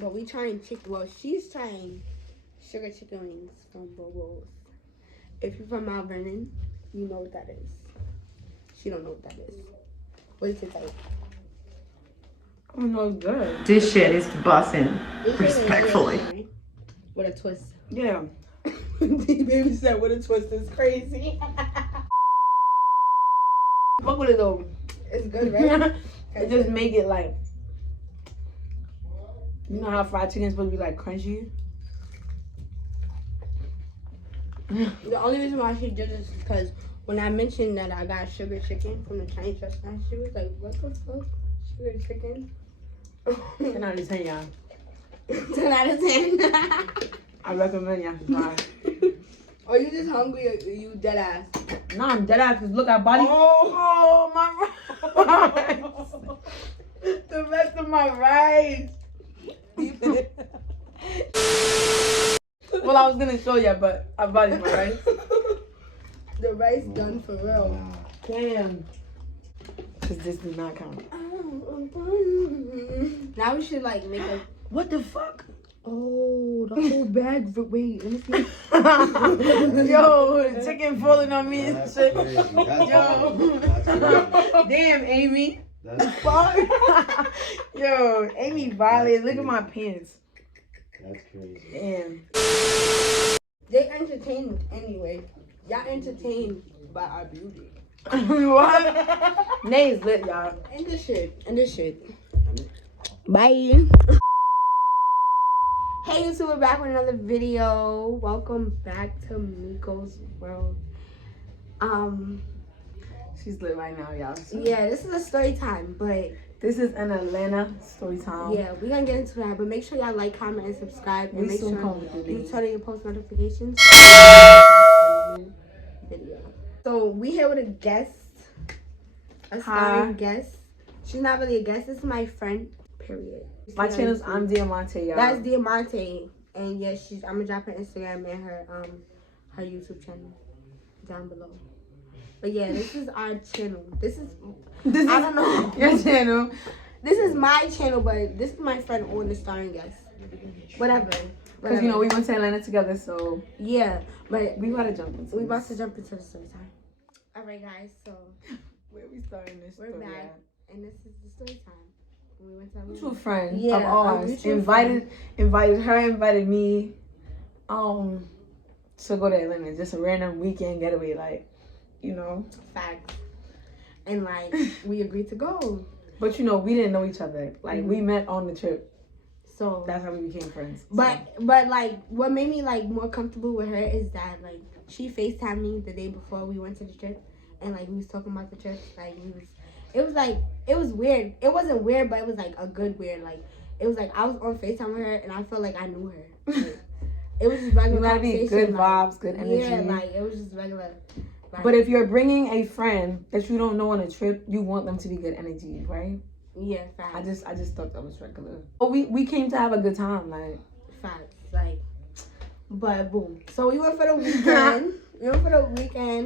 But we trying chicken. Well, she's trying sugar chicken wings from Bobo's. If you're from Mount Vernon, you know what that is. She don't know what that is. What does it taste like? Oh no, it's good. This shit is bussin'. It's Respectfully. right? With a twist. Yeah. Baby said with a twist is crazy. Fuck with it though. It's good, right? It just make it like, you know how fried chicken is supposed to be like crunchy? The only reason why she did this is because when I mentioned that I got sugar chicken from the Chinese restaurant, she was like, what the fuck? Sugar chicken? 10 out of 10, y'all. 10 out of 10. I recommend y'all to try. Are you just hungry or you dead ass? No, I'm dead ass because look, I body. Oh, my rice. The rest of my rice. Well, I was gonna show you, but I bodied my rice. The rice done for real. Damn. Because this does not count. Now we should like make a. What the fuck? Oh, the whole bag. Wait, let me see. Yo, chicken falling on me and That's shit. crazy. That's Yo. violent. That's crazy. Damn, Amy. That's Fuck. Yo, Amy violated. Look at my pants. crazy. Damn. They entertained anyway. Y'all entertained by our beauty. What? Name's lit, y'all. And this shit. Bye. Hey YouTube, we're back with another video. Welcome back to Meko's World. She's lit right now, y'all. Yeah, this is a story time, but This is an Atlanta story time. yeah, we're gonna get into that. But make sure y'all like, comment, and subscribe, and We make soon sure come with the you video. turn on your post notifications. Video. So we here with a guest, a starring guest. She's not really a guest. This is my friend. Period. My channel's I'm Diamante, y'all. That's Diamante, and yeah, I'm gonna drop her Instagram and her YouTube channel down below. But yeah, this is our channel. This is I don't know your channel. This is my channel, but this is my friend on the starring guest. Whatever. Because you know we went to Atlanta together, so yeah, but we gotta jump into. we about to jump into the story time. All right, guys. So Where we starting this? we're back, and this is the story time. We went to Mutual friend Yeah, of a ours mutual invited her, invited me, to go to Atlanta. Just a random weekend getaway, like, you know. Facts. And like we agreed to go. But you know, we didn't know each other. Like we met on the trip. So That's how we became friends. But like what made me like more comfortable with her is that like she FaceTimed me the day before we went to the trip, and like we was talking about the trip. Like it was weird. It wasn't weird, but it was like a good weird. Like it was like I was on FaceTime with her and I felt like I knew her. Like, it was just regular. You gotta be good like, vibes, good energy. Yeah, like it was just regular. Like, But if you're bringing a friend that you don't know on a trip, you want them to be good energy, right? yeah, facts. I just thought that was regular. But we came to have a good time, like. Facts, like. But boom. So we went for the weekend.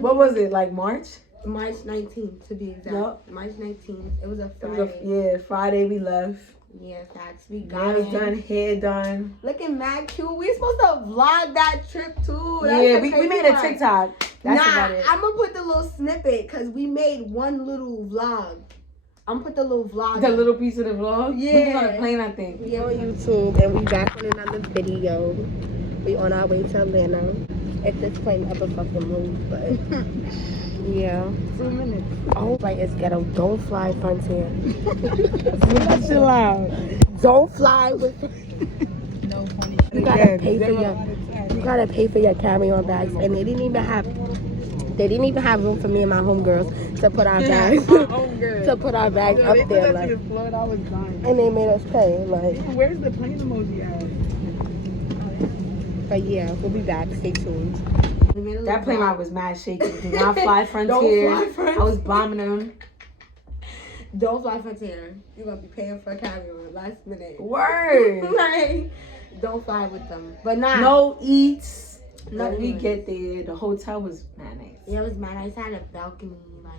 What was it, like March? March 19th to be exact. Yep. March 19th. It was a It Friday. was Friday we left. Yeah, facts. We got Nails it. done, hair done. Looking mad cute. We supposed to vlog that trip too. That's Yeah, the we crazy made a part. TikTok. That's about it. I'm gonna put the little snippet because we made one little vlog. I'm gonna put the little vlog. The little piece of the vlog? Yeah. We was on a plane, I think. We on YouTube and we back on another video. We on our way to Atlanta. If this plane ever fucking moves, but yeah. 2 minutes. Oh, like it's ghetto. Don't fly Frontier. Chill out. Don't fly with. No funny. You gotta pay for your carry-on bags, and they didn't even have room for me and my homegirls to put our bags to put our bags up there, like, I was dying. and they made us pay, like. Where's the plane emoji at? But yeah, we'll be back. Stay tuned. That plane ride was mad shaky. Do not fly Frontier. Don't fly Frontier. I was bombing them. Don't fly Frontier. You're gonna be paying for a carry-on last minute. Word. Right? Don't fly with them. But nah. No eats. No When we eats. get there, the hotel was mad nice. Yeah, it was mad. I had a balcony, like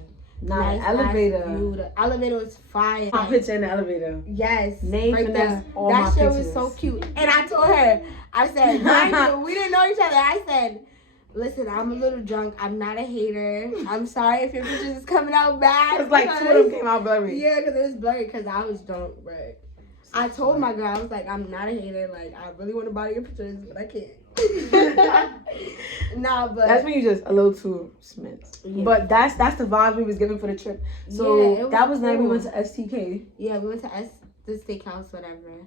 Nah, nice the elevator. ass view. The elevator was fire. My picture in the elevator. Yes. Name right finesse there. all my That shit pictures. was so cute. And I told her, I said, mind you, we didn't know each other. I said, listen, I'm a little drunk. I'm not a hater. I'm sorry if your pictures is coming out bad. It's like 2 of them came out blurry. Yeah, because it was blurry because I was drunk, right? I told my girl, I was like, I'm not a hater. Like, I really want to buy your pictures, but I can't. Nah, but that's when you just a little too smith. Yeah. But that's the vibe we was giving for the trip. So yeah, that was cool. night we went to STK. Yeah, we went to the steakhouse, whatever,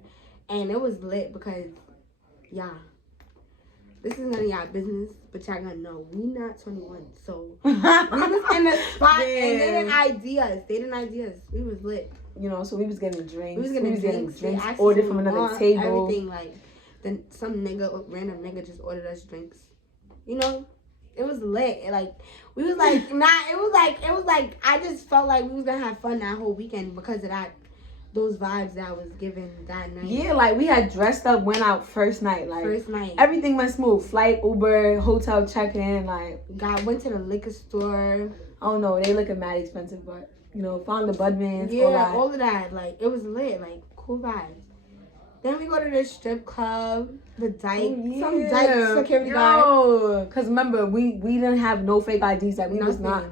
and it was lit because, yeah, this is none of y'all business, but y'all gonna know we not 21, so we was in the spot and they didn't ideas. We was lit. You know, so we was getting drinks. We was getting drinks ordered from another table. Everything like, then some random nigga just ordered us drinks. You know, it was lit. Like we was like, it was like I just felt like we was gonna have fun that whole weekend because of those vibes that I was given that night. Yeah, like we had dressed up, went out first night. Like First night. everything went smooth. Flight, Uber, hotel check-in. Like went to the liquor store. Oh no, they looking mad expensive, but you know, found the Budmans. Yeah, all of that. Like it was lit. Like cool vibes. Then we go to the strip club, the dyke, some dyke security guard. No, cause remember we didn't have no fake IDs. Like we was not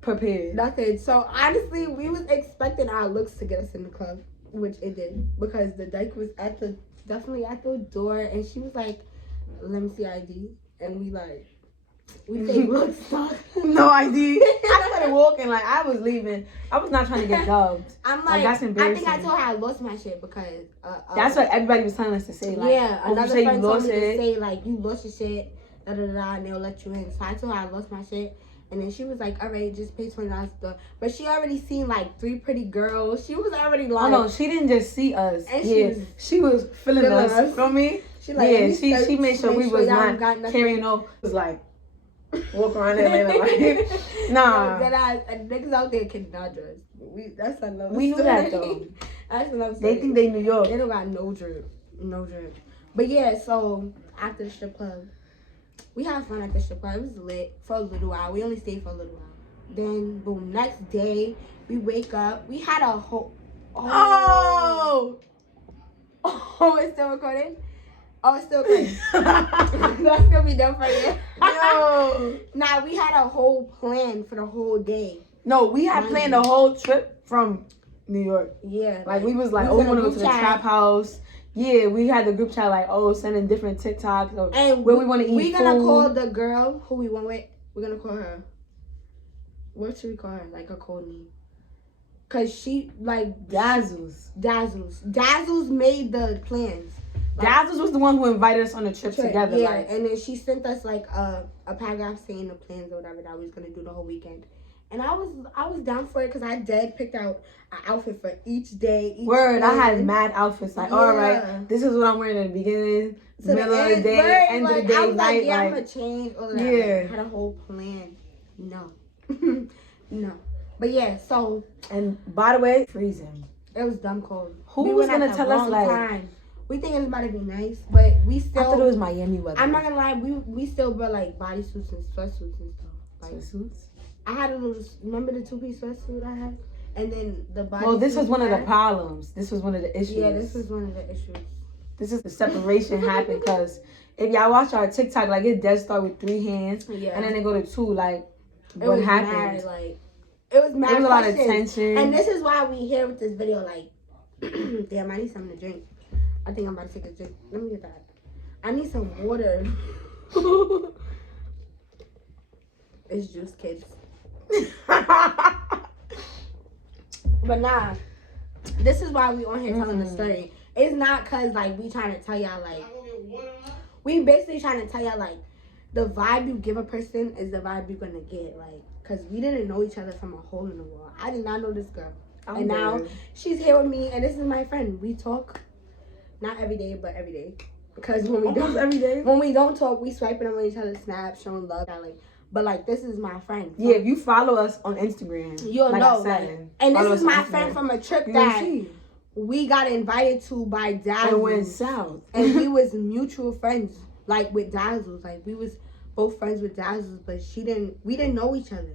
prepared. Nothing. So honestly, we was expecting our looks to get us in the club, which it did, because the dyke was definitely at the door, and she was like, "Let me see ID," and we fake looks. No ID. I started walking like I was leaving. I was not trying to get dubbed. I'm like that's embarrassing. I think I told her I lost my shit because that's what everybody was telling us to say. Like, another friend told me to say like, you lost your shit, da da da, and they'll let you in. So I told her I lost my shit, and then she was like, all right, just pay $20 at the door. But she already seen like 3 pretty girls. She was already like, oh no, she didn't just see us. And she was feeling us. You know me? She like, she made sure we was not carrying no. It was like. Walk around there like, nah. And niggas out there cannot dress. That's another We knew that though. That's another story. They think they New York. They don't got no drip. But yeah, so after the strip club, we had fun at the strip club. It was lit for a little while. We only stayed for a little while. Then boom, next day we wake up. We had a whole. Oh, it's still recording. Oh, it's still okay. That's gonna be done for you. Yo. Nah, we had a whole plan for the whole day. No, we had planned the whole trip from New York. Yeah. Like we was like, we want to go to the trap house. Yeah, we had the group chat like, sending different TikToks or and where we want to eat. We're gonna call the girl who we went with. We're gonna call her. What should we call her? Like a code name. Cause she like Dazzles. Dazzles made the plans. Like, Dazzles was the one who invited us on the trip together. Yeah, like. and then she sent us like a paragraph saying the plans or whatever that we was gonna do the whole weekend. And I was down for it because I picked out an outfit for each day. Word, I had mad outfits. Like, all right, this is what I'm wearing in the beginning, middle of the day, end of the day, I was night. Like, yeah, I'm gonna change all of that. Yeah, like, had a whole plan. No, no. But yeah, so. And by the way, freezing. It was dumb cold. Who was gonna tell us like? Time. We think it's about to be nice, but we still. I thought it was Miami weather. I'm not gonna lie, we still brought like bodysuits and sweatsuits and stuff. Like, sweatsuits? I had a little. Remember the 2-piece sweatsuit I had, and then the body. Well, this was one of the problems. This was one of the issues. Yeah, this was one of the issues. This is the separation happened because if y'all watch our TikTok, like it does start with 3 hands, and then they go to 2. Like, what happened? Mad, like, it was mad. There was a lot of tension, and this is why we here with this video. Like, damn, I need something to drink. I think I'm about to take a drink. Let me get that. I need some water. It's juice, kids. But nah, this is why we on here telling the story. It's not cause like we trying to tell y'all like we basically trying to tell y'all like the vibe you give a person is the vibe you're gonna get. Like, cause we didn't know each other from a hole in the wall. I did not know this girl, and now she's here with me, and this is my friend. We talk, not every day, but every day. Because when we don't talk, we swiping on each other's snaps, showing love. Like, but like this is my friend. So, yeah, if you follow us on Instagram, you'll know. Like, and this is my friend from a trip that we got invited to by Dazzles. And went south. And we was mutual friends, like with Dazzles. Like we was both friends with Dazzles, but we didn't know each other.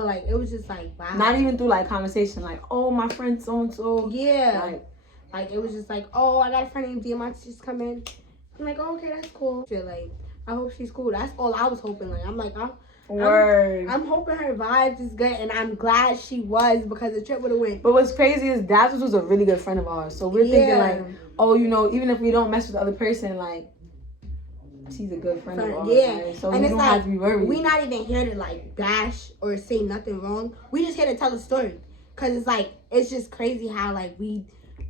So like it was just like wow. Not even through like conversation, like, oh, my friend so and so. Yeah. Like it was just like, oh, I got a friend named Diamante just come in. I'm like, oh, okay, that's cool. Feel like I hope she's cool. That's all I was hoping. Like I'm like, I'm hoping her vibes is good, and I'm glad she was because the trip would have went. But what's crazy is Dazzles was a really good friend of ours. So we're thinking like, oh, you know, even if we don't mess with the other person, like, she's a good friend of ours. Yeah. Right? So and we it's don't like, have to be worried. We not even here to like bash or say nothing wrong. We just here to tell a story. Cause it's like it's just crazy how like we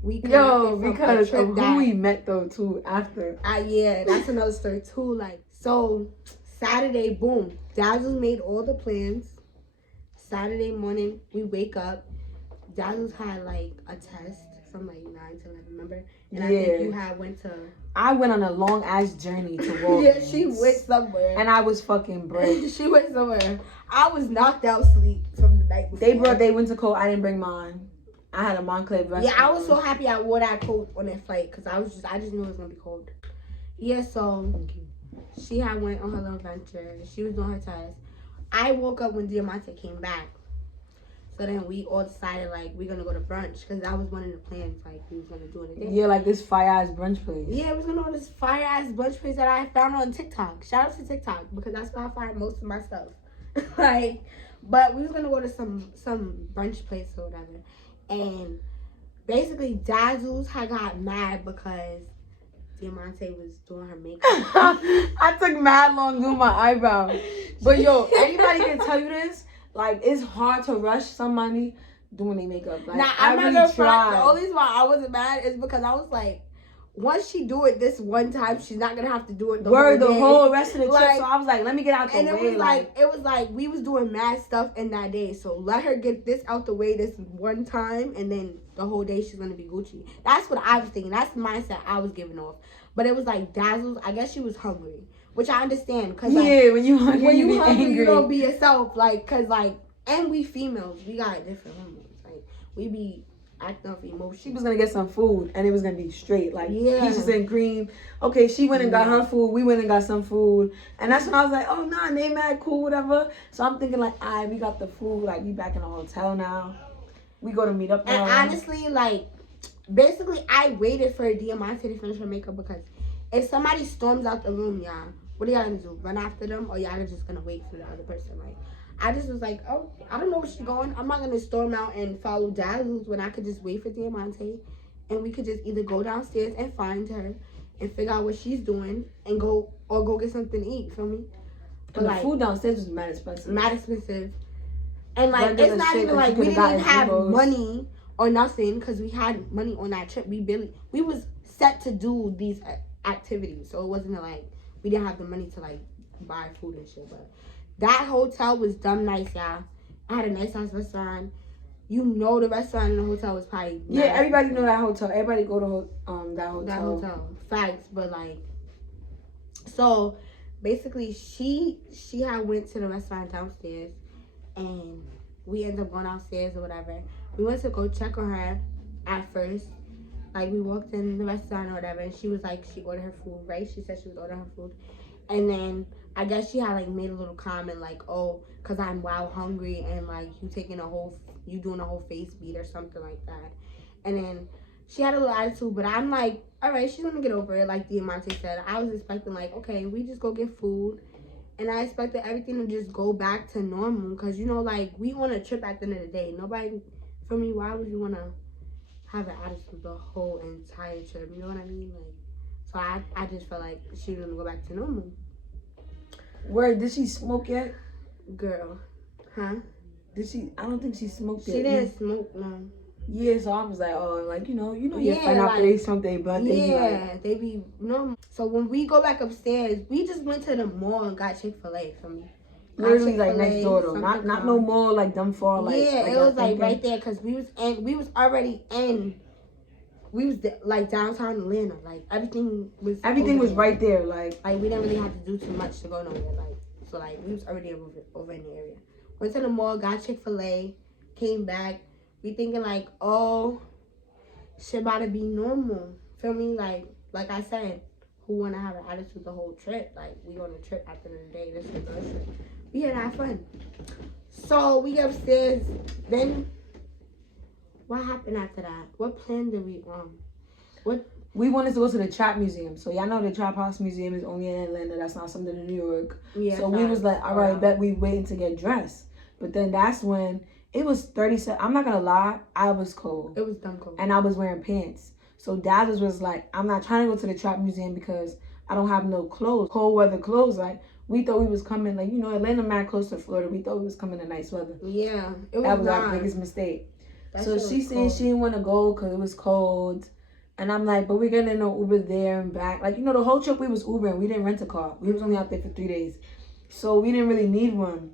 because of who we met though too after. Yeah, that's another story too. Like so Saturday, boom, Dazzles made all the plans. Saturday morning, we wake up. Dazzles had like a test from like 9 to 11, remember? And I think you went to. I went on a long ass journey to Walgreens. Yeah, she went somewhere. And I was fucking broke. She went somewhere. I was knocked out asleep from the night before. They went to coat. I didn't bring mine. I had a Montclair vest. Yeah, I was so happy I wore that coat on that flight because I just knew it was gonna be cold. Yeah, so she had went on her little adventure. She was doing her test. I woke up when Diamante came back. So then we all decided like we're gonna go to brunch because that was one of the plans like we was gonna do in the day. Yeah, like this fire ass brunch place. Yeah, we was gonna go to this fire ass brunch place that I found on TikTok. Shout out to TikTok because that's where I find most of my stuff. Like, but we was gonna go to some brunch place or whatever, and basically Dazzles had got mad because Diamante was doing her makeup. I took mad long doing my eyebrows, but yo, anybody can tell you this. Like, it's hard to rush somebody doing their makeup. Like, now, I really tried. The only reason why I wasn't mad is because I was like, once she do it this one time, she's not gonna have to do it the whole rest of the trip. Like, so I was like, let me get out the way. And it was like we was doing mad stuff in that day. So let her get this out the way this one time, and then the whole day she's gonna be Gucci. That's what I was thinking. That's the mindset I was giving off. But it was like Dazzles. I guess she was hungry. Which I understand, cause like, when you hungry, you don't be yourself, like, cause like, and we females, we got different hormones, like, we be acting off emotion. She was gonna get some food, and it was gonna be straight, like, peaches and cream. Okay, she went and got her food, we went and got some food, and that's when I was like, oh nah, they mad cool, whatever. So I'm thinking like, alright, we got the food, like, we back in the hotel now. We go to meet up now. And honestly, like, basically, I waited for Diamante to finish her makeup because if somebody storms out the room, y'all, what are y'all gonna do? Run after them, or y'all are just gonna wait for the other person? Like, I just was like, oh, I don't know where she's going. I'm not gonna storm out and follow Dazzles when I could just wait for Diamante, and we could just either go downstairs and find her and figure out what she's doing and go get something to eat. Feel me? But like, the food downstairs was mad expensive. And like, it's not even like we didn't even have money or nothing because we had money on that trip. We was set to do these activities, so it wasn't like we didn't have the money to like buy food and shit. But that hotel was dumb nice, y'all. I had a nice ass restaurant. You know, the restaurant in the hotel was probably nice. Yeah, everybody know that hotel. Everybody go to that hotel. That hotel, facts. But like, so basically, she had went to the restaurant downstairs, and we ended up going downstairs or whatever. We went to go check on her at first. Like, we walked in the restaurant or whatever, and she was like, she ordered her food, right? She said she was ordering her food. And then I guess she had, like, made a little comment, like, oh, because I'm wild hungry, and, like, you doing a whole face beat or something like that. And then she had a little attitude, but I'm like, all right, she's going to get over it, like Diamante said. I was expecting, like, okay, we just go get food. And I expected everything to just go back to normal, because, you know, like, we on a trip at the end of the day. Nobody, for me, why would you want to have an attitude the whole entire trip, you know what I mean? Like, so I just felt like she was gonna go back to normal. Where did she smoke yet? Girl, huh? Did she? I don't think she smoked yet. She didn't smoke, no. Yeah, so I was like, oh, like, you know, your yeah, friend after they smoke their blunt, they be normal. So when we go back upstairs, we just went to the mall and got Chick-fil-A for me. Literally like next door though, not no more like dumb far like. Yeah, it was like right there because we was already in. We was like downtown Atlanta, like everything was right there, like we didn't really have to do too much to go nowhere, like so like we was already over in the area. Went to the mall, got Chick-fil-A, came back. We thinking like, oh, shit about to be normal. Feel me? Like I said, who wanna have an attitude the whole trip? Like we on a trip at the end of the day. This is our trip. We had to have fun. So we get upstairs. Then what happened after that? What plan did we We wanted to go to the Trap Museum. So y'all know the Trap House Museum is only in Atlanta. That's not something in New York. Yeah. So we was like, all right, bet we waiting to get dressed. But then that's when it was 37. I'm not gonna lie, I was cold. It was dumb cold. And I was wearing pants. So Dad was like, I'm not trying to go to the Trap Museum because I don't have no clothes. Cold weather clothes. Like, we thought we was coming, like, you know, Atlanta mad close to Florida. We thought we was coming in nice weather. Yeah. That was our biggest mistake. So she said she didn't want to go because it was cold. And I'm like, but we're getting no Uber there and back. Like, you know, the whole trip we was Ubering. We didn't rent a car. We was only out there for 3 days. So we didn't really need one.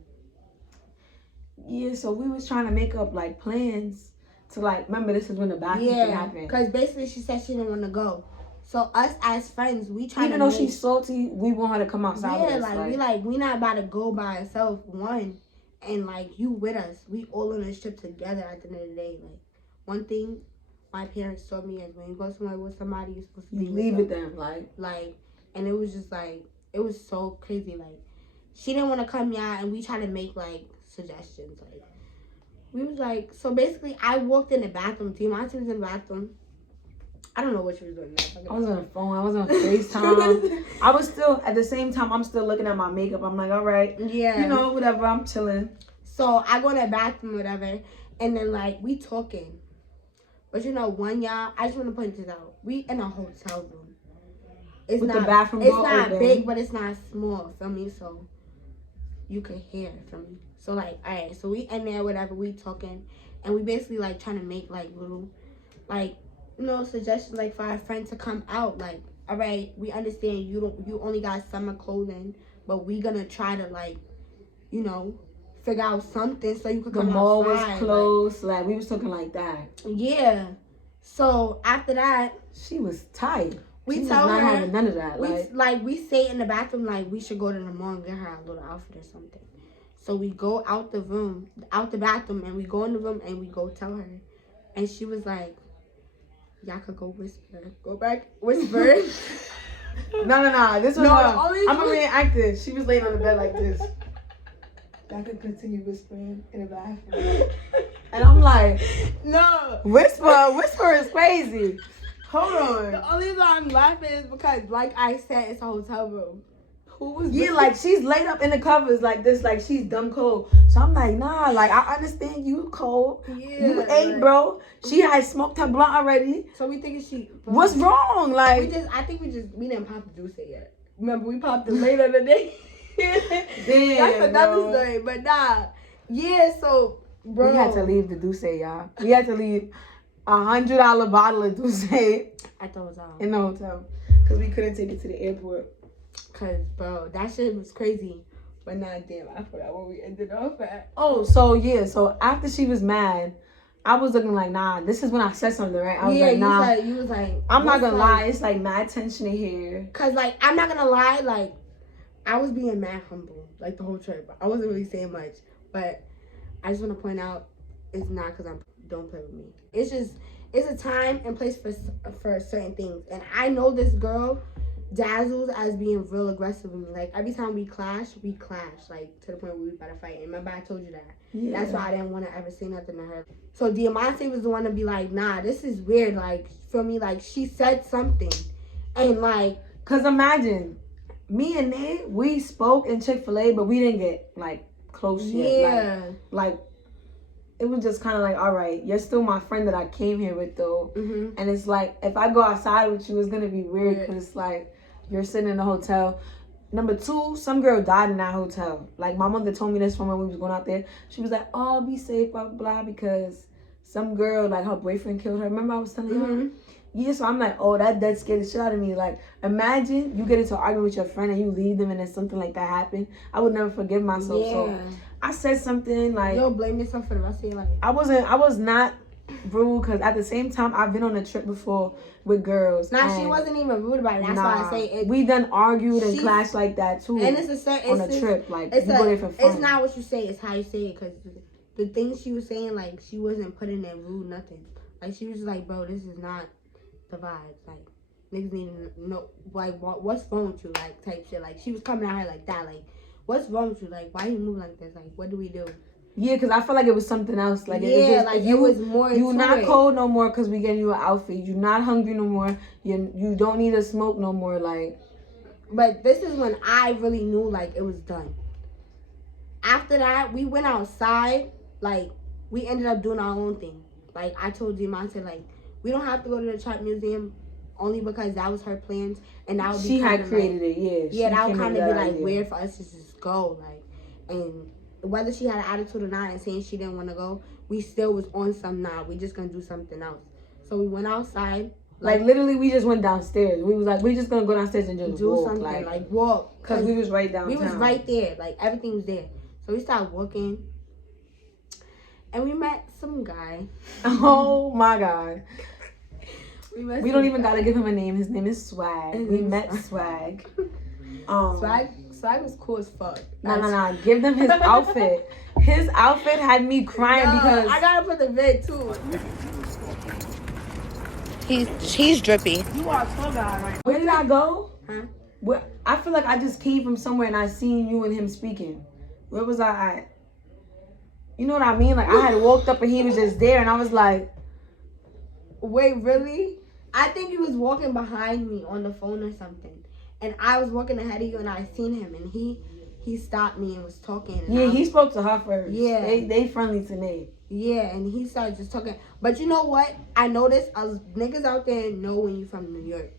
Yeah, so we was trying to make up, like, plans to, like, remember this is when the bathroom thing happened. Because basically she said she didn't want to go. So us as friends, we try Even though she's salty, we want her to come outside with us. Yeah, we not about to go by ourselves, one. And, like, you with us. We all on this trip together at the end of the day. Like, one thing my parents told me is when you go somewhere with somebody, you're supposed to be leave with them, like, and it was just like, it was so crazy. Like, she didn't want to come, and we tried to make like suggestions. Like, we was like, so basically, I walked in the bathroom. Diamante was in the bathroom. I don't know what she was doing. I was on the phone. I was on FaceTime. I was still at the same time. I'm still looking at my makeup. I'm like, all right, yeah, you know, whatever. I'm chilling. So I go in the bathroom, whatever, and then like we talking. But you know, I just want to point this out. We in a hotel room. It's with not, the bathroom it's door not open. big, but it's not small, feel me? So you could hear it from me. So like, all right, so we in there, whatever, we talking, and we basically like trying to make like little, like, you know, suggestions like for our friend to come out. Like, all right, we understand you only got summer clothing, but we gonna try to like, you know, figure out something so you could come outside. The mall was closed. Like, we was talking like that. Yeah. So after that, she was tight. We she tell was not her having none of that. We say in the bathroom like we should go to the mall and get her a little outfit or something. So we go out the bathroom, and we go in the room and we go tell her, and she was like, "Y'all could go whisper, go back whisper." No. This was I'm a reenactor. She was laying on the bed like this. I could continue whispering in the bathroom. And I'm like, no. Whisper is crazy. Hold on. The only reason I'm laughing is because, like I said, it's a hotel room. Who was like she's laid up in the covers like this, like she's dumb cold. So I'm like, nah, like I understand you cold. Yeah, you ate, bro. She had smoked her blunt already. So we thinking what's wrong? Like I think we didn't pop the juice yet. Remember, we popped it later in the day. Damn, that's another story, but nah. Yeah, so bro, we had to leave the Douce, y'all. We had to leave $100 bottle of Douce at the hotel. In the hotel, cause we couldn't take it to the airport. Cause bro, that shit was crazy. But nah, damn, I forgot where we ended off at. Oh, so after she was mad, I was looking like, nah, this is when I said something, right? I was like, nah. You was like, I'm not gonna lie, it's like mad tension in here. Cause like, I'm not gonna lie, like, I was being mad humble, like the whole trip. I wasn't really saying much, but I just want to point out, it's not because don't play with me. It's just, it's a time and place for certain things. And I know this girl dazzles as being real aggressive with me. Like, every time we clash, like, to the point where we about to fight. And remember, I told you that. Yeah. That's why I didn't want to ever say nothing to her. So Diamante was the one to be like, nah, this is weird. Like, feel me? Like, she said something. And like, cause imagine, me and Nate, we spoke in Chick-fil-A, but we didn't get, like, close yet. Yeah. Like it was just kind of like, all right, you're still my friend that I came here with, though. Mm-hmm. And it's like, if I go outside with you, it's going to be weird because it's like, you're sitting in a hotel. Number two, some girl died in that hotel. Like, my mother told me this from when we was going out there. She was like, oh, be safe, blah, blah, blah, because some girl, like, her boyfriend killed her. Remember I was telling you? Yeah, so I'm like, oh, that scared the shit out of me. Like, imagine you get into an argument with your friend and you leave them and then something like that happened. I would never forgive myself. Yeah. So I said something like, you'll blame yourself for the rest of your life. I was not rude because at the same time, I've been on a trip before with girls. Nah, she wasn't even rude about it. That's why I say it. We done argued and clashed like that too. And it's on a trip. Like, you go there for fun. It's not what you say, it's how you say it. Because the things she was saying, like, she wasn't putting in rude nothing. Like, she was just like, bro, this is not the vibes. Like, niggas need to know, like, what's wrong with you, like, type shit. Like, she was coming at her like that. Like, what's wrong with you? Like, why you move like this? Like, what do we do? Yeah, because I feel like it was something else. Like, it was more. You not cold no more because we getting you an outfit. You not hungry no more. You don't need to smoke no more. Like, but this is when I really knew like it was done. After that, we went outside. Like, we ended up doing our own thing. Like, I told Demonte, like, we don't have to go to the Trap Museum only because that was her plans. And that would be she had created it, yeah. Yeah, that would kind of be, like, idea. weird for us to just go. Like, and whether she had an attitude or not and saying she didn't want to go, we still was on some, we just going to do something else. So we went outside. Like, literally, we just went downstairs. We was like, we just going to go downstairs and just do walk. something, like walk. Because we was right downtown. We was right there. Like, everything was there. So we started walking. And we met some guy. Oh my God. We don't even gotta give him a name. His name is Swag. We met Swag. Swag was cool as fuck. No. Give them his outfit. His outfit had me crying because I gotta put the vid too. He's drippy. You are so bad, right? Where did I go? Huh? I feel like I just came from somewhere and I seen you and him speaking. Where was I at? You know what I mean? Like, I had walked up and he was just there and I was like, wait, really? I think he was walking behind me on the phone or something. And I was walking ahead of you and I seen him and he stopped me and was talking. And he spoke to her first. Yeah. They friendly to Nate. Yeah, and he started just talking. But you know what? I noticed niggas out there know when you from New York.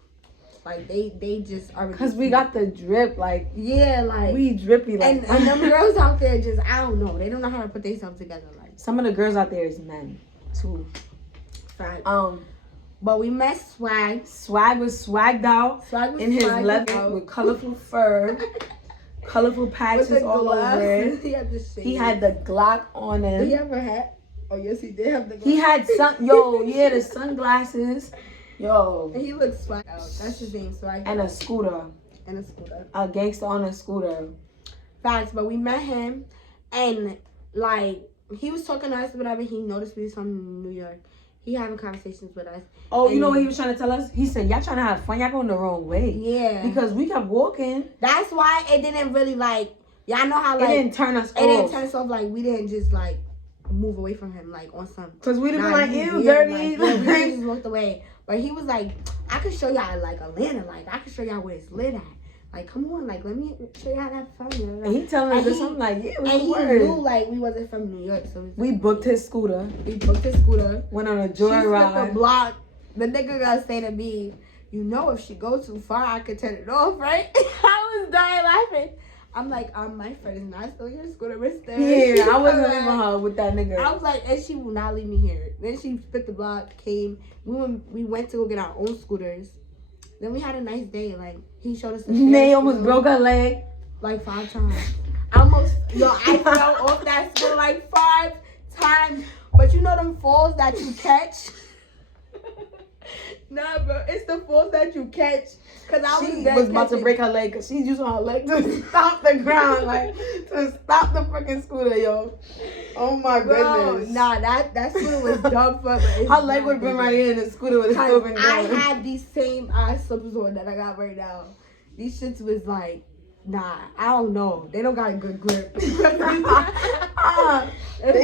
Like, they just are. Because we got the drip, like. Yeah, like. We drippy, like. And them girls out there just, I don't know. They don't know how to put themselves together, like. Some of the girls out there is men, too. Right. But we met Swag. Swag was swagged out. Swag was in his leather out. with colorful fur. Colorful patches all over it. He had the Glock on him. Did he have a hat? Oh, yes, he did have the Glock. He had the sunglasses. Yo. And he looked swag out. That's his name, Swag. And a scooter. A gangster on a scooter. Facts, but we met him and like he was talking to us whatever. He noticed we was from New York. He having conversations with us. Oh, you know what he was trying to tell us? He said, y'all trying to have fun. Y'all going the wrong way. Yeah. Because we kept walking. That's why it didn't really like, y'all know how like. It didn't turn us off. It didn't turn us off. Like, we didn't just like move away from him like on some. Because we'd have been like, ew, dirty. Like, yeah, we just walked away. But he was like, I could show y'all like Atlanta. Like, I could show y'all where it's lit at. Like, come on, like, let me show you how to have fun. And he telling us this, I'm like, yeah, and he knew, like, we wasn't from New York, so we booked his scooter. Went on a joyride. She flipped a block. The nigga gonna say to me, you know, if she goes too far, I could turn it off, right? I was dying laughing. I'm like, my friend is not still your scooter, Mr. Yeah, I wasn't leaving her with that nigga. I was like, and she will not leave me here. Then she split the block, came. We went to go get our own scooters. Then we had a nice day. Like, he showed us the May almost broke her leg. Like 5 times. I fell off that scooter like 5 times. But you know them falls that you catch? Nah, bro. It's the falls that you catch. Cause she was about to break her leg because she's using her leg to stop the ground. Like, to stop the freaking scooter, yo. Oh, my goodness. Nah, that scooter was dumb for me. Her leg would have been right here and the scooter would have still been going. I had these same slippers on that I got right now. These shits was like, nah, I don't know. They don't got a good grip. They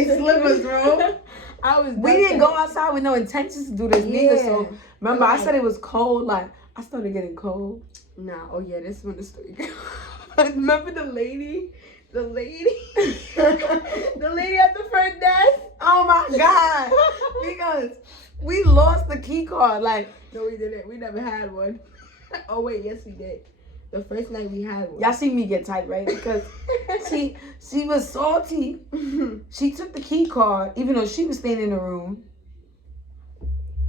slippers, bro. We didn't go outside with no intentions to do this neither. So remember, I said it was cold. Like, I started getting cold. Nah, oh yeah, this is when the story goes. Remember the lady? The lady at the front desk? Oh my God. Because we lost the key card. Like, no, we didn't. We never had one. Oh wait, yes we did. The first night we had one. Y'all see me get tight, right? Because she was salty. She took the key card, even though she was staying in the room.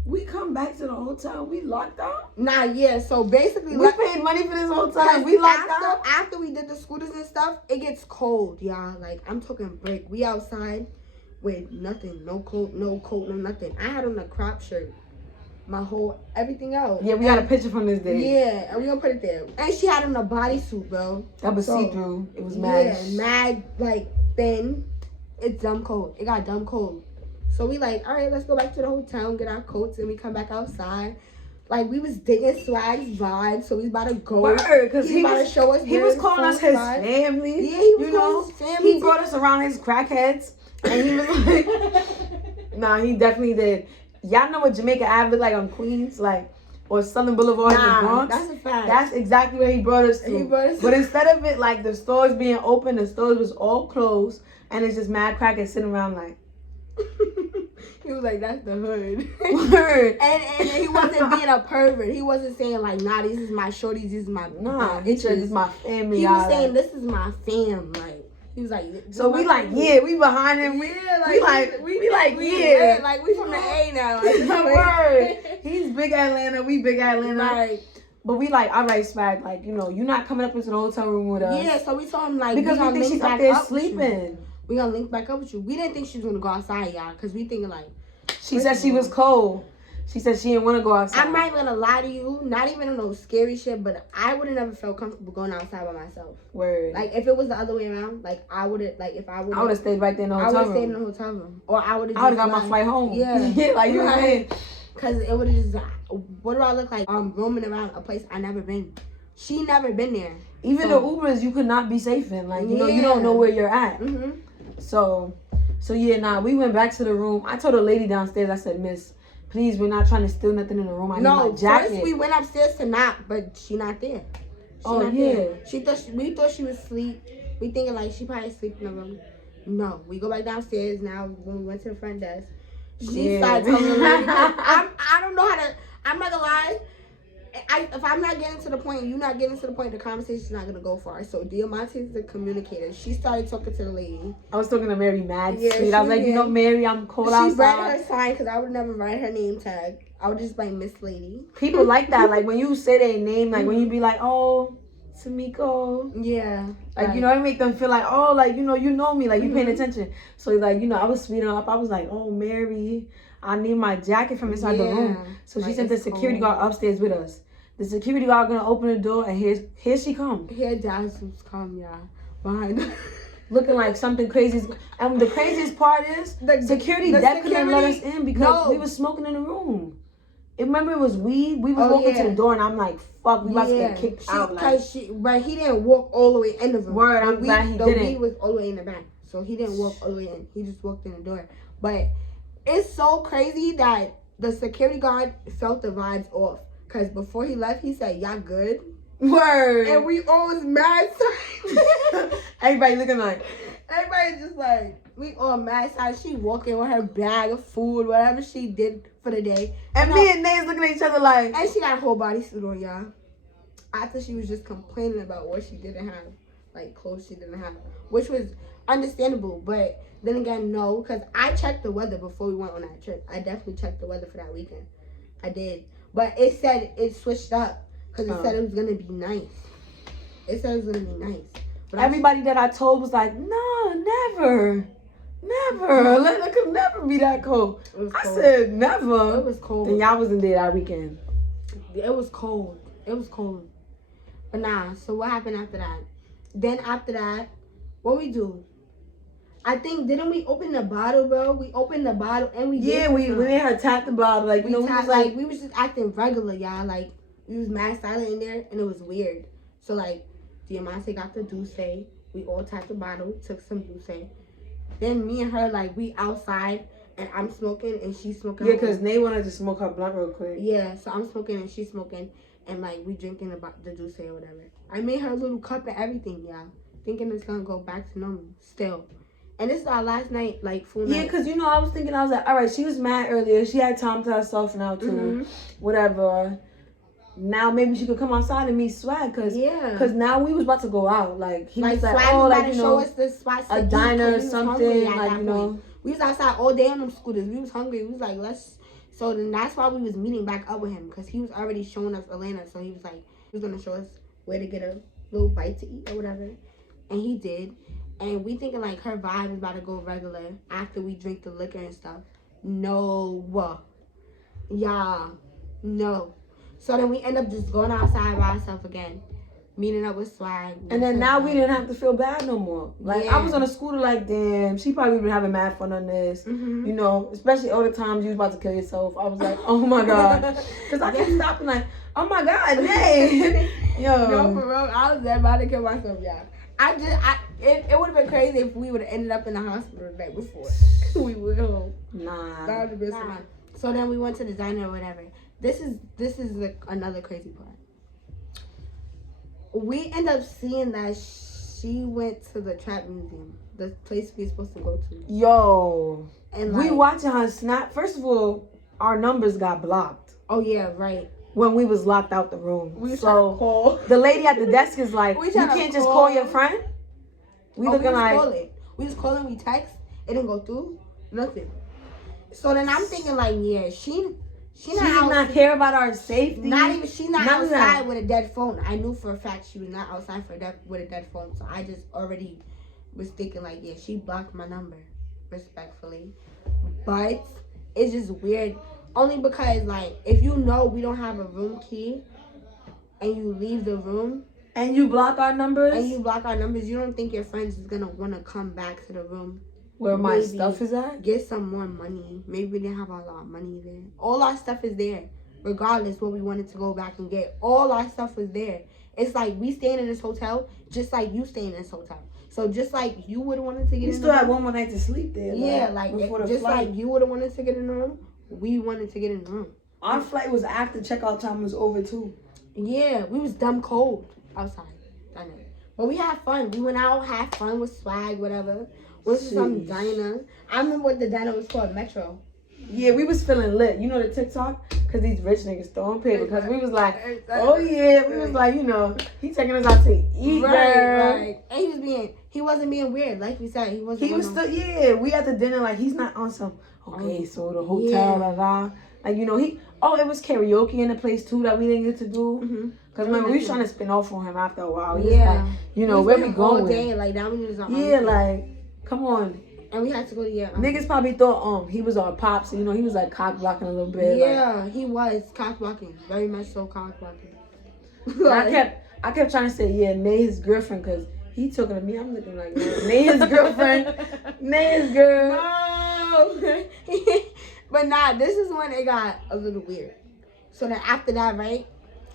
We come back to the hotel. We locked out. Nah, yeah. So basically, we paid money for this hotel. We locked out. After we did the scooters and stuff, it gets cold, y'all. Like, I'm talking break. We outside with nothing, no coat, no nothing. I had on a crop shirt. Everything else. Yeah, we got a picture from this day. Yeah, and we gonna put it there. And she had on a bodysuit, bro. That was see-through. It was mad. Yeah, mad, like, thin. It's dumb cold. It got dumb cold. So we like, all right, let's go back to the hotel and get our coats, and we come back outside. Like, we was digging Swag's vibe, so we about to go. Word, because he about to show us. He was calling us his vibe. family. Yeah, he was you calling know, us his family. He brought us around his crackheads, and he was like, nah, he definitely did. Y'all know what Jamaica Ave look like on Queens, like, or Southern Boulevard in the Bronx? That's a fact. That's exactly where he brought us to. But instead of it, like, the stores being open, the stores was all closed, and it's just mad crackheads sitting around like. He was like, that's the hood. Word. and he wasn't being a pervert. He wasn't saying like, nah, this is my shorties, this is my this is my family. He was saying, this is my fam. Like, he was like, so we like, yeah, we behind him. We like, yeah. Like, we from the A now. Like, word. He's big Atlanta, we big Atlanta. Like, but we like, all right, Swag, like, you know, you're not coming up into the hotel room with us. Yeah, so we told him like, because we think she's up there sleeping. We gonna link back up with you. We didn't think she was gonna go outside, y'all, because we thinking like. She said she was cold. She said she didn't want to go outside. I'm not even gonna lie to you, not even on no scary shit, but I would have never felt comfortable going outside by myself. Word. Like, if it was the other way around, like, I would have, like, if I would have stayed right there in the hotel room. I would have stayed in the hotel room. Or I would have got my flight home. Yeah. Yeah, like you were saying. Because it would have just, what do I look like? Roaming around a place I never been. She never been there. Even the Ubers you could not be safe in. Like, you know, you don't know where you're at. Mm-hmm. So yeah, nah, we went back to the room. I told the lady downstairs, I said, Miss, please, we're not trying to steal nothing in the room. I need my jacket. First we went upstairs to knock, but she not there. There. We thought she was asleep. We thinking like she probably asleep in the room. No, we go back downstairs now. When we went to the front desk, she started telling the lady, I don't know how to. I'm not gonna lie. If I'm not getting to the point, you're not getting to the point, the conversation's not gonna go far. So Diamante is the communicator. She started talking to the lady. I was talking to Mary mad sweet. I was like, you know, Mary, I'm cold outside. She read her sign because I would never write her name tag. I would just like Miss Lady. People like that. Like when you say their name, like when you be like, oh, Tamiko. Yeah. Like, you know, it make them feel like, oh, like, you know me, like you paying attention. So like, you know, I was sweeting up. I was like, oh, Mary, I need my jacket from inside the room. So she sent the security guard upstairs with us. The security guard gonna open the door and here she come. Here Dazzle's come, yeah. Behind her. Looking like something crazy. And the craziest part is security couldn't let us in because we was smoking in the room. Remember it was weed? We was walking to the door and I'm like, fuck, we about to get kicked out. But he didn't walk all the way in the room. Word, I'm glad he didn't. The weed was all the way in the back. So he didn't walk all the way in. He just walked in the door. But it's so crazy that the security guard felt the vibes off. Because before he left, he said, y'all good? Word. And we all was mad. Everybody looking like. Everybody just like, we all mad. She walking with her bag of food, whatever she did for the day. And me and Nate's looking at each other like. And she got a whole bodysuit on, y'all. After she was just complaining about what she didn't have. Like, clothes she didn't have. Which was understandable. But then again, no. Because I checked the weather before we went on that trip. I definitely checked the weather for that weekend. I did. But it said it switched up because it said it was going to be nice. It said it was going to be nice. But everybody that I told was like, no, never. Never. It could never be that cold. I said never. It was cold. And y'all wasn't there that weekend. It was cold. It was cold. But nah, so what happened after that? Then after that, what we do? I think, didn't we open the bottle, bro? We opened the bottle and we we made her tap the bottle. Like, we was like, we was just acting regular, y'all. Like, we was mad silent in there and it was weird. So, like, Diamante got the Douce. We all tapped the bottle, took some Douce. Then me and her, like, we outside and I'm smoking and she's smoking. Yeah, because Nate wanted to smoke her blunt real quick. Yeah, so I'm smoking and she's smoking and, like, we drinking the Douce or whatever. I made her a little cup and everything, y'all. Thinking it's going to go back to normal still. And this is our last night, like, full night. Yeah, because, you know, I was like, all right, she was mad earlier. She had time to herself now, too. Whatever. Now maybe she could come outside and meet Swag. Because now we was about to go out. Like, he was like, Swag oh, was like, about to you show know, us the spots a diner or something. Like, you know. We was outside all day on them scooters. We was hungry. We was like, let's. So then that's why we was meeting back up with him. Because he was already showing us Atlanta. So he was like, he was going to show us where to get a little bite to eat or whatever. And he did. And we thinking like her vibe is about to go regular after we drink the liquor and stuff. No. Yeah. No. So then we end up just going outside by ourselves again. meeting up with Swag. And then now we didn't have to feel bad no more. Like, I was on a scooter like, damn, she probably been having mad fun on this. Mm-hmm. You know, especially all the times you was about to kill yourself. I was like, oh my God. Because I kept stopping like, oh my God, nay. Yo. No, for real, I was there about to kill myself, y'all. It would have been crazy if we would have ended up in the hospital the night before. We would have. Nah. That would have been so then we went to the diner or whatever. This is like another crazy part. We end up seeing that she went to the trap museum, the place we were supposed to go to. Yo. And we watching her snap. First of all, our numbers got blocked. Oh yeah, right. When we was locked out the room. We so call. The lady at the desk is like, you can't just call your friend? We looking like... We was calling, we text, it didn't go through, nothing. So then I'm thinking like, yeah, she did not care about our safety. She's not outside with a dead phone. I knew for a fact she was not outside with a dead phone. So I just already was thinking like, yeah, she blocked my number, respectfully. But it's just weird. Only because like, if you know we don't have a room key and you leave the room. And you block our numbers? You don't think your friends is going to want to come back to the room. Where my stuff is at? Get some more money. Maybe we didn't have a lot of money there. All our stuff is there. Regardless what we wanted to go back and get. All our stuff was there. It's like we staying in this hotel just like you staying in this hotel. So just like you would have wanted to get in the room. We still had one more night to sleep there. Yeah, like you would have wanted to get in the room, we wanted to get in the room. Our flight was after checkout time was over too. Yeah, we was dumb cold outside that night. But we had fun. We went out, had fun with Swag, whatever. Went to some diner. I remember what the diner was called, Metro. Yeah, we was feeling lit. You know the TikTok? Because these rich niggas throwing paper. Because we was like, oh yeah. We was like, you know, he taking us out to eat, right. And he wasn't being weird. Like we said, he wasn't. He was still, yeah. We at the dinner, like, he's not on some, okay, so the hotel, Like, you know, it was karaoke in the place too that we didn't get to do. Because remember, we was trying to spin off on him after a while. He was like, you know, where we going? All day, like, now we just like, come on. And we had to go to niggas probably thought he was our pops. You know, he was like cock blocking a little bit. Yeah, like, he was cock blocking. Very much so cock blocking. I kept trying to say, yeah, Nay his girlfriend, because he talking to me. I'm looking like, Nay his girlfriend. Nay his girl. No. But nah, this is when it got a little weird. So then after that, right?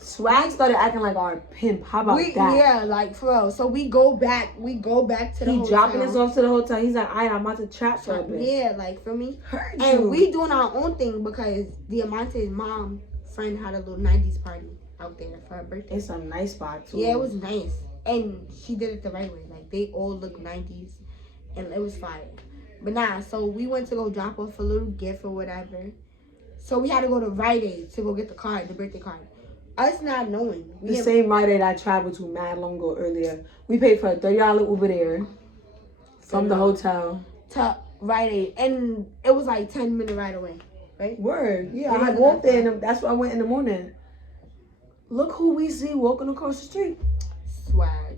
Swag started acting like our pimp. How about that? Yeah, like for real. So we go back to the hotel. He dropping us off to the hotel. He's like, I'm about to trap for a bit. Yeah, like for me. And we doing our own thing because Diamante's mom friend had a little 90s party out there for her birthday. It's a nice spot too. Yeah, it was nice. And she did it the right way. Like they all looked 90s and it was fire. But nah, so we went to go drop off a little gift or whatever. So we had to go to Rite Aid to go get the birthday card. Us not knowing. The same Rite Aid I traveled to mad long ago earlier. We paid for a $30 Uber there from the hotel to Rite Aid. And it was like 10-minute ride away, right? Word. Yeah, I walked there and that's why I went in the morning. Look who we see walking across the street. Swag.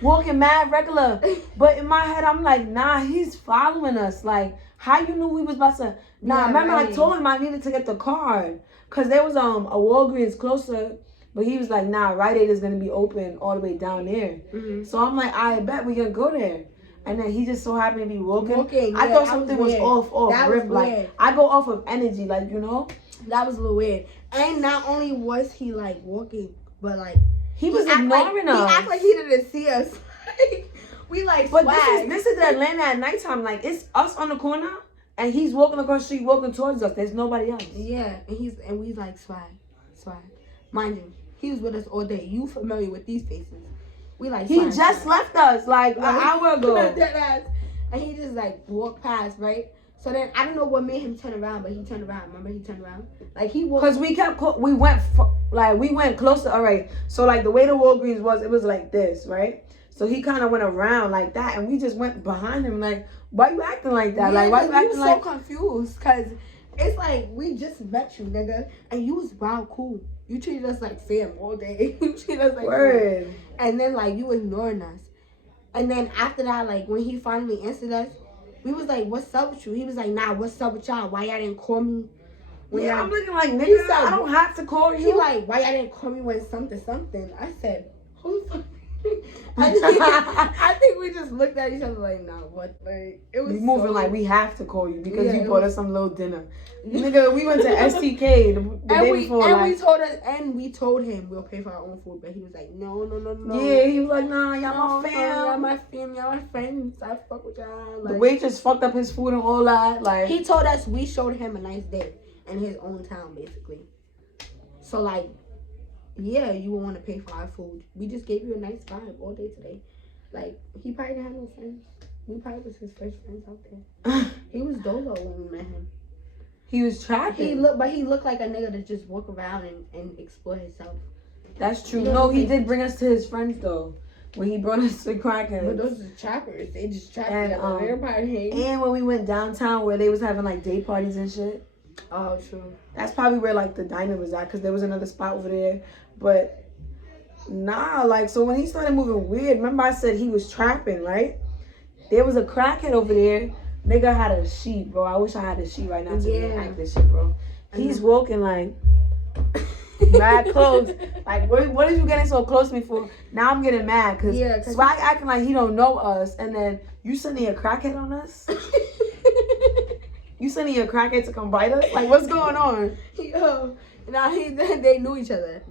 Walking mad regular. But in my head, I'm like, nah, he's following us. Like, how you knew we was about to... Nah, remember I told him I needed to get the card. Because there was a Walgreens closer. But he was like, nah, Rite Aid is going to be open all the way down there. So I'm like, I bet we going to go there. And then he just so happened to be walking. I thought something was off. That rip. Was like, I go off of energy, like, you know? That was a little weird. And not only was he, like, walking, but, like... He was ignoring us. He acted like he didn't see us. We, like, but this is Atlanta at nighttime. Like, it's us on the corner, and he's walking across the street, walking towards us. There's nobody else. Yeah, and we like, swag. Mind you, he was with us all day. You familiar with these faces. We like, he just left us, like, an hour ago. And he just, like, walked past, right? So then, I don't know what made him turn around, but he turned around. Remember, he turned around? Like, he walked. Because we went closer. All right. So, like, the way the Walgreens was, it was like this, right? So, he kind of went around like that, and we just went behind him, like, why you acting like that? Yeah, like, why you acting like... so confused, because it's like, we just met you, nigga, and you was wild cool. You treated us like fam all day. You treated us like Word. Fam. And then, like, you ignoring us. And then after that, like, when he finally answered us, we was like, what's up with you? He was like, nah, what's up with y'all? Why y'all didn't call me? Yeah, I'm looking like, nigga, said, I don't have to call you. He like, why y'all didn't call me when something? I said, who the fuck? I think we just looked at each other like, nah, what? Like, it was we moving so, like we have to call you because you it bought was, us some little dinner. Nigga, we went to STK the day before. And we told him we'll pay for our own food, but he was like, no. Yeah, he was like, nah, y'all my fam. Y'all my fam, y'all my friends. I fuck with y'all. Like, the waitress fucked up his food and all that. Like, he told us we showed him a nice day in his own town, basically. So like, yeah, you would want to pay for our food. We just gave you a nice vibe all day today. Like, he probably didn't have no friends. We probably was his first friends out there. He was dolo when we met him. he was trapping. He looked like a nigga that just walk around and explore himself. That's true. No, he did bring us to his friends though. When he brought us to crackheads. But those are trappers. They just trap And, together. Everybody hate. And when we went downtown where they was having like day parties and shit. Oh, true. That's probably where like the diner was at because there was another spot over there. But nah, like, so when he started moving weird, remember I said he was trapping, right? There was a crackhead over there. Nigga had a sheet, bro. I wish I had a sheet right now to react this shit, bro. He's walking like mad close. Like, what are you getting so close to me for? Now I'm getting mad because Swag acting like he don't know us, and then you sending a crackhead on us? You sending a crackhead to come bite us? Like, what's going on? Yo, they knew each other.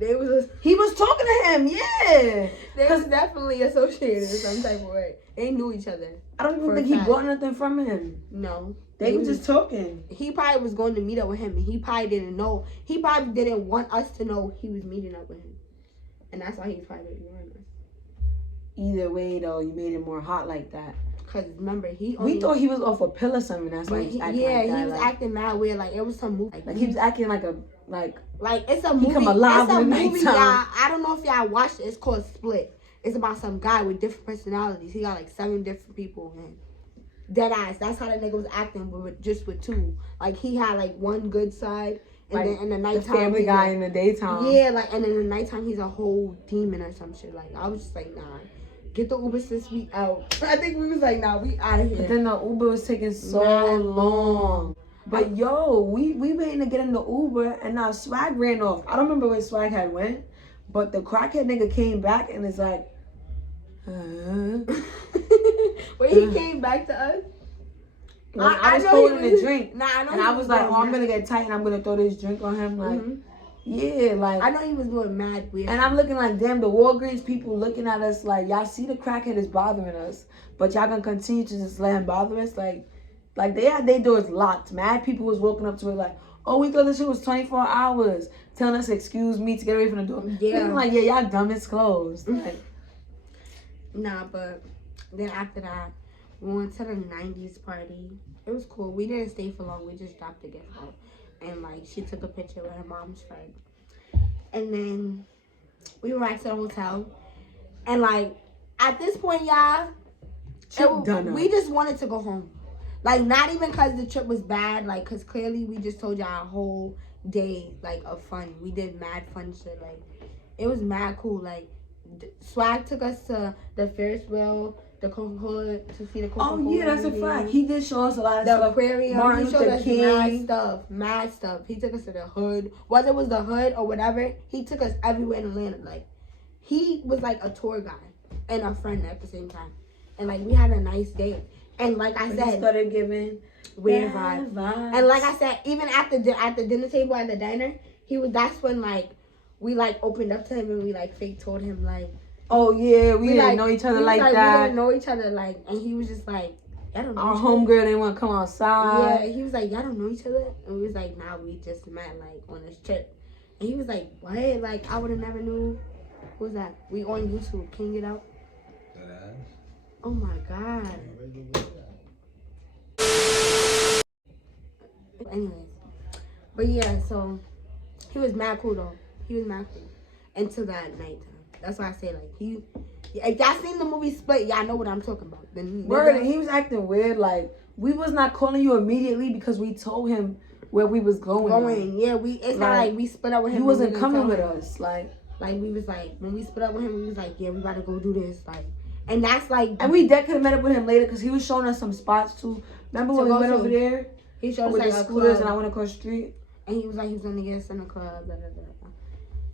He was talking to him, yeah. They was definitely associated in some type of way. They knew each other. I don't even think he bought nothing from him. No. They were just talking. He probably was going to meet up with him, and he probably didn't know. He probably didn't want us to know he was meeting up with him. And that's why he was probably ignoring us. Either way, though, you made it more hot like that. Because remember, we thought he was off a pill or something. That's why he was acting like that. Yeah, he was acting mad weird. Like, it was some movie. Like he was acting like a, like it's a movie. He come alive it's a in the movie, nighttime. y'all. I don't know if y'all watched it. It's called Split. It's about some guy with different personalities. He got like 7 different people in. Dead ass. That's how that nigga was acting, but just with 2. Like, he had like one good side, and then in the nighttime, the family guy in the daytime. Yeah, like, and in the nighttime he's a whole demon or some shit. Like, I was just like, nah, get the Uber since we out. I think we was like, nah, we out of here. But then the Uber was taking so long. But yo, we waiting to get in the Uber, and now Swag ran off. I don't remember where Swag had went, but the crackhead nigga came back and is like, When he came back to us, I was holding a drink. Nah, I know. And I was like, oh, I'm gonna get tight and I'm gonna throw this drink on him. Like, yeah, like. I know he was doing mad weird. And I'm looking like, damn, the Walgreens people looking at us like, y'all see the crackhead is bothering us, but y'all gonna continue to just let him bother us? Like they had their doors locked. Mad people was walking up to it like, oh, we thought this shit was 24 hours. Telling us, excuse me, to get away from the door. Yeah. I'm like, yeah, y'all dumb, it's closed. Like, nah, but then after that, we went to the 90s party. It was cool. We didn't stay for long. We just dropped the gift off. And, like, she took a picture with her mom's friend. And then we went back to the hotel. And, like, at this point, y'all, we just wanted to go home. Like, not even because the trip was bad. Like, because clearly we just told y'all a whole day, like, of fun. We did mad fun shit. Like, it was mad cool. Like, Swag took us to the Ferris wheel, the Coca-Cola, to see the Coca-Cola. Oh, yeah, that's a fact. He did show us a lot of stuff. The aquarium. Martin He showed us King. mad stuff. He took us to the hood. Whether it was the hood or whatever, he took us everywhere in Atlanta. Like, he was like a tour guide and a friend at the same time. And, like, we had a nice day. And like I said, he started giving weird vibes. And like I said, even at the dinner table at the diner, that's when like we like opened up to him and we like fake told him like, oh yeah, we didn't know each other like that. We didn't know each other like, and he was just like, I don't know. Our homegirl didn't want to come outside. Yeah, he was like, y'all don't know each other, and we was like, nah, we just met like on this trip. And he was like, what? Like I would have never knew. Who's that? We on YouTube. Can you get out? Oh my God. Anyways, but yeah, so he was mad cool though. He was mad cool until that nighttime. That's why I say like if y'all seen the movie Split, y'all know what I'm talking about. Word, and he was acting weird. Like we was not calling you immediately because we told him where we was going. Yeah, it's not like we split up with him. He wasn't coming with us. Like we was like when we split up with him, we was like, yeah, we gotta go do this. Like, and that's like, and we could have met up with him later because he was showing us some spots too. Remember when we went over there? He showed us with like the scooters and I went across the street. And he was like, he was gonna get us in the club, blah, blah, blah, blah.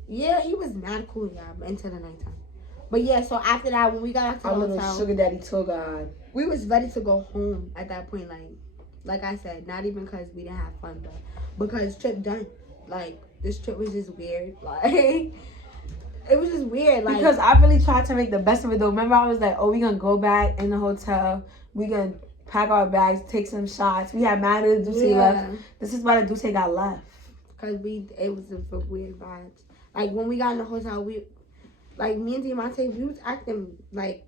Yeah, he was mad cool, y'all, until the nighttime. But yeah, so after that, when we got back to the Our little hotel, sugar daddy tour guide. we was ready to go home at that point. Like I said, not even because we didn't have fun, but because trip done. Like, this trip was just weird. Like, it was just weird. Like, because I really tried to make the best of it though. Remember, I was like, oh, we gonna go back in the hotel. We gonna pack our bags, take some shots. We had mad at Duce left. This is why the Duce got left. Because it was a weird vibes. Like, when we got in the hotel, me and Diamante, we was acting like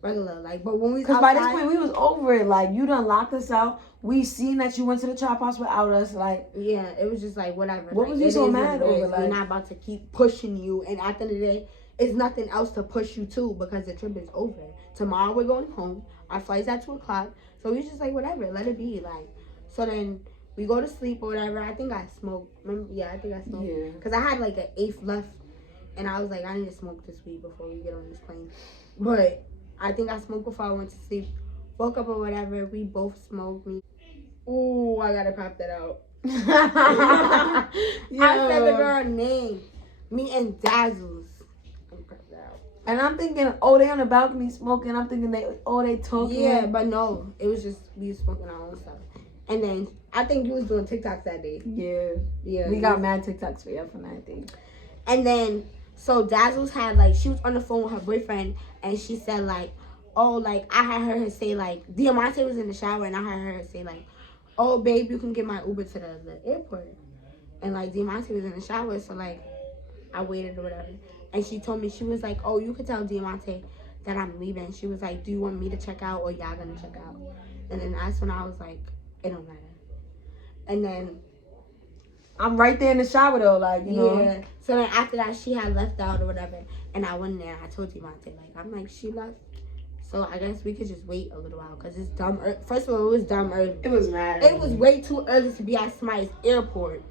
regular. Like, but when we because by this point we was over it. Like, you done locked us out. We seen that you went to the trap house without us. Like, yeah, it was just like whatever. What like, was you so mad over? Like, we're not about to keep pushing you, and at the end of the day, it's nothing else to push you to because the trip is over. Tomorrow we're going home. Our flight's at 2:00, so we just like whatever, let it be. Like, so then we go to sleep or whatever. I think I smoked. Remember? Yeah, I think I smoked. Yeah. Cause I had like an eighth left, and I was like, I need to smoke this week before we get on this plane. But I think I smoked before I went to sleep. Woke up or whatever. We both smoked. Ooh, I gotta crop that out. I said the girl name. Me and Dazzles. I'm crop that out. And I'm thinking, oh, they on the balcony smoking. I'm thinking they talking. Yeah, but no, it was just we was smoking our own stuff. And then I think you was doing TikToks that day. Yeah. We got mad TikToks for you from that day. And then so Dazzles had like she was on the phone with her boyfriend and she said like, oh, like I had heard her say like Diamante was in the shower and I had heard her say like, oh babe, you can get my Uber to the airport. And like Diamante was in the shower, so like I waited or whatever. And she told me, she was like, oh, you could tell Diamante that I'm leaving. She was like, do you want me to check out or y'all gonna check out? And then that's when I was like, it don't matter. And then I'm right there in the shower though, like, you know. Yeah. So then after that, she had left out or whatever. And I went in there and I told Diamante, like, I'm like, she left. So I guess we could just wait a little while because it's dumb. First of all, it was dumb early. It was mad. It was way too early to be at somebody's airport.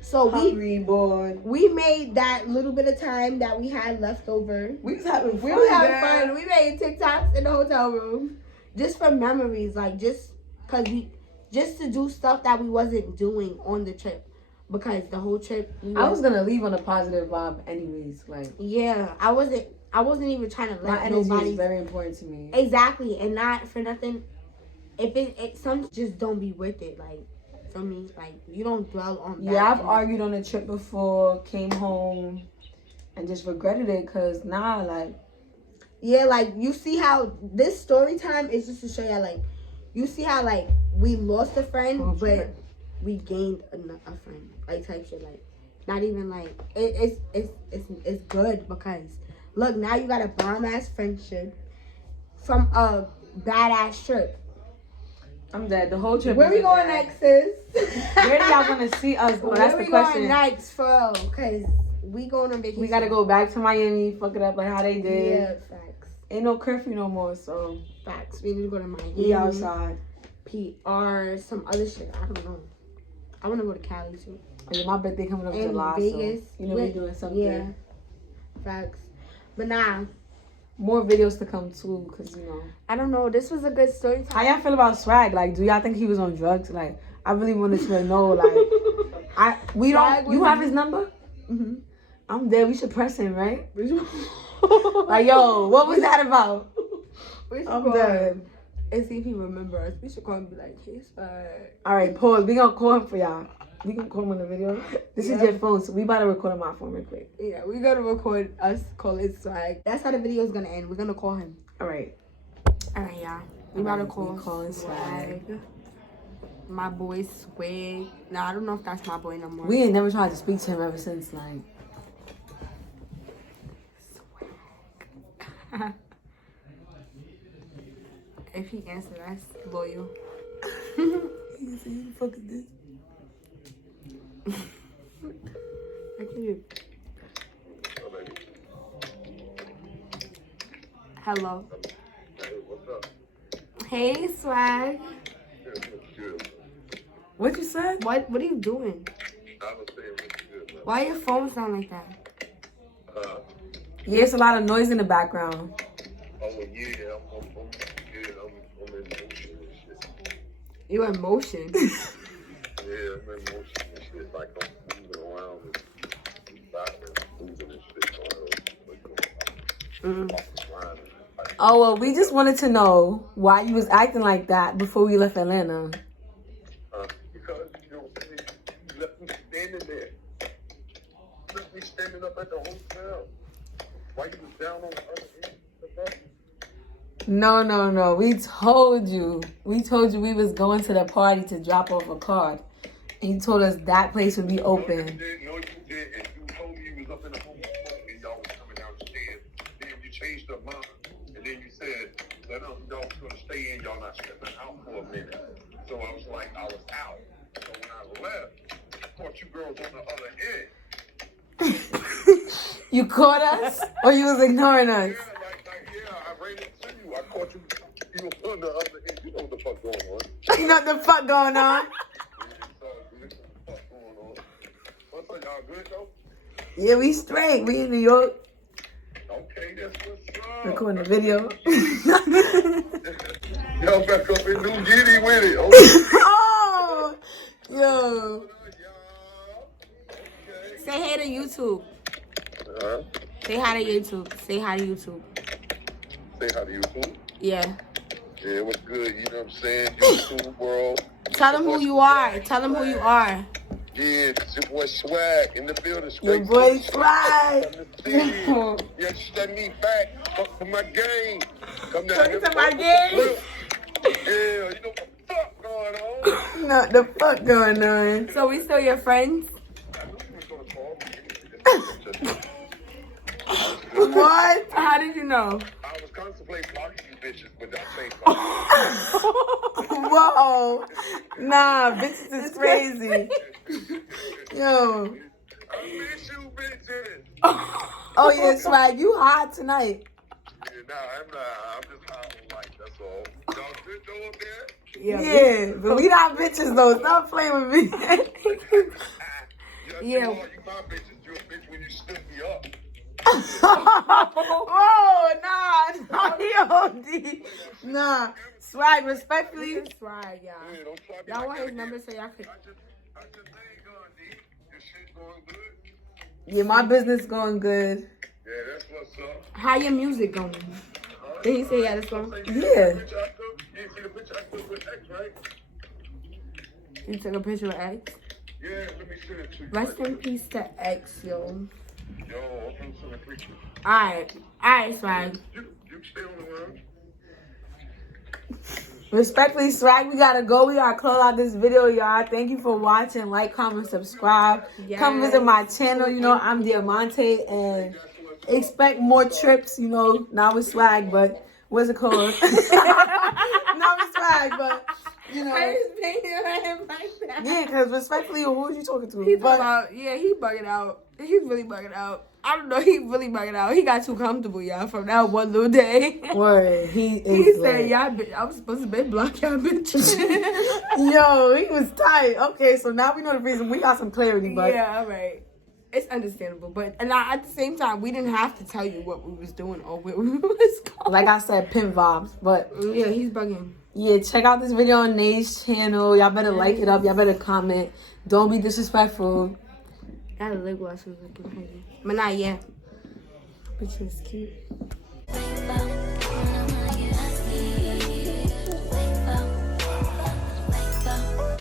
So we made that little bit of time that we had left over. We was having fun. We were having fun. We made TikToks in the hotel room just for memories, like just to do stuff that we wasn't doing on the trip. Because the whole trip, I was gonna leave on a positive vibe, anyways. Like, yeah, I wasn't even trying to let my nobody. Is very important to me. Exactly, and not for nothing. If it some just don't be with it, like for me, like you don't dwell on. Yeah, I've argued on a trip before, came home, and just regretted it. Cause like. Yeah, like you see how this story time is just to show you, like, you see how like we lost a friend, but we gained a friend, like type shit, like not even like it's good because look, now you got a bomb ass friendship from a badass trip. I'm dead. The whole trip. Where we going next, sis? Where do y'all want to see us go? That's the question. Where we going next, for real? Cause we going on vacation. We gotta go back to Miami, fuck it up like how they did. Yeah, facts. Ain't no curfew no more, so facts. We need to go to Miami. We outside. PR, some other shit. I don't know. I want to go to Cali too. Yeah, my birthday coming up in July, Vegas. So you know we doing something. Yeah, facts. But nah, more videos to come too, cause you know. I don't know. This was a good story time. How y'all feel about Swag? Like, do y'all think he was on drugs? Like, I really wanted to know. Like, You have his number? Mm-hmm. I'm dead. We should press him, right? Like, yo, what was that about? I'm dead. And see if he remember us. We should call him and be like, hey, Swag. All right, pause. We gonna call him for y'all. We gonna call him on the video. This is your phone, so we about to record on my phone real quick. Yeah, we gotta record us calling Swag. That's how the video is gonna end. We're gonna call him. All right, y'all. We about to call Swag. My boy Swag. No, I don't know if that's my boy no more. We ain't never tried to speak to him ever since, like. Swag. If he answers, that's loyal. He said, "You fucking did." I can't. Hello. Hey, what's up? Hey, Swag. What you said? What are you doing? I was saying what's good, man. Why your phone sound like that? Yeah, it's a lot of noise in the background. Oh, yeah, I'm good. I'm in motion and shit. You in motion. Yeah, I'm in motion and shit, like I'm moving around and backwards, moving and shit. Oh, well, we just wanted to know why you was acting like that before we left Atlanta. Because, you know, you left me standing there. You left me standing up at the hotel. Why you was down on the other end of the bus? No. We told you we was going to the party to drop off a card. And you told us that place would be open. No, you did. And you told me you was up in the home and y'all was coming downstairs. Then you changed your mind. And then you said that y'all was going to stay in. Y'all not stepping out for a minute. So I was like, I was out. So when I left, I caught you girls on the other end. You caught us? Or you was ignoring us? Yeah, I ran into you. I caught you. You were on the other end. You know what the fuck going on. You know what the fuck going on? What's up, y'all good though? Yeah, we straight. We in New York. Okay, that's what's up. Recording the video. Y'all back up in New Giddy with it. Okay. Oh! Yo. Okay. Say hey to YouTube. Say hi to YouTube. Say hi to YouTube. Say hi to YouTube. Yeah. Yeah, what's good? You know what I'm saying? YouTube world. Tell them who you are. Tell them who you are. Yeah, it's your boy Swag in the building. Your boy Swag. You understand me back. Fuck for my game. Come down Come to my game. Yeah, you know what the fuck going on? Not the fuck going on. So we still your friends? What? How did you know? I was contemplating blocking you bitches, but that changed Whoa. Nah, bitches is crazy. Yo. I miss you bitches. Oh yeah, Swag, you hot tonight. Yeah, nah, I'm not. I'm just hot on light, that's all. Y'all good though up there? Yeah, but we not bitches though. Stop playing with me. Yeah. Yeah. You my bitches. You a bitch when you stood me up. Whoa, nah, he OD. Nah, Swag, respectfully. Swag, y'all. Yeah, don't try me Y'all like want that his number again. so y'all could. I just ain't going deep. Your shit going good. Yeah, my business going good. Yeah, that's what's up. How your music going? Did he say he had a song? Yeah. You see the picture I took with X, right? You took a picture of X? Yeah, let me send it to you. Rest in peace to X, yo. Yo, I'm gonna send a picture. Alright, Swag. You stay on the road. Respectfully, Swag, we gotta go. We gotta close out this video, y'all. Thank you for watching. Like, comment, subscribe. Yes. Come visit my channel. You know, I'm Diamante, and expect more trips. You know, not with Swag, but what's it called? Not with Swag, but you know. Yeah, because respectfully, who was you talking to? He bugging out. He's really bugging out. I don't know, he really bugging out. He got too comfortable, y'all, from that one little day. Word, He said, y'all bitch, I was supposed to be block y'all bitches. Yo, he was tight. Okay, so now we know the reason. We got some clarity, but yeah, all right. It's understandable, but at the same time, we didn't have to tell you what we was doing or where we was going. like I said, pimp vibes. But Yeah, he's bugging. yeah, check out this video on Nate's channel. Y'all better like it up. Y'all better comment. Don't be disrespectful. That lip gloss was looking crazy. But not yet. Which is cute.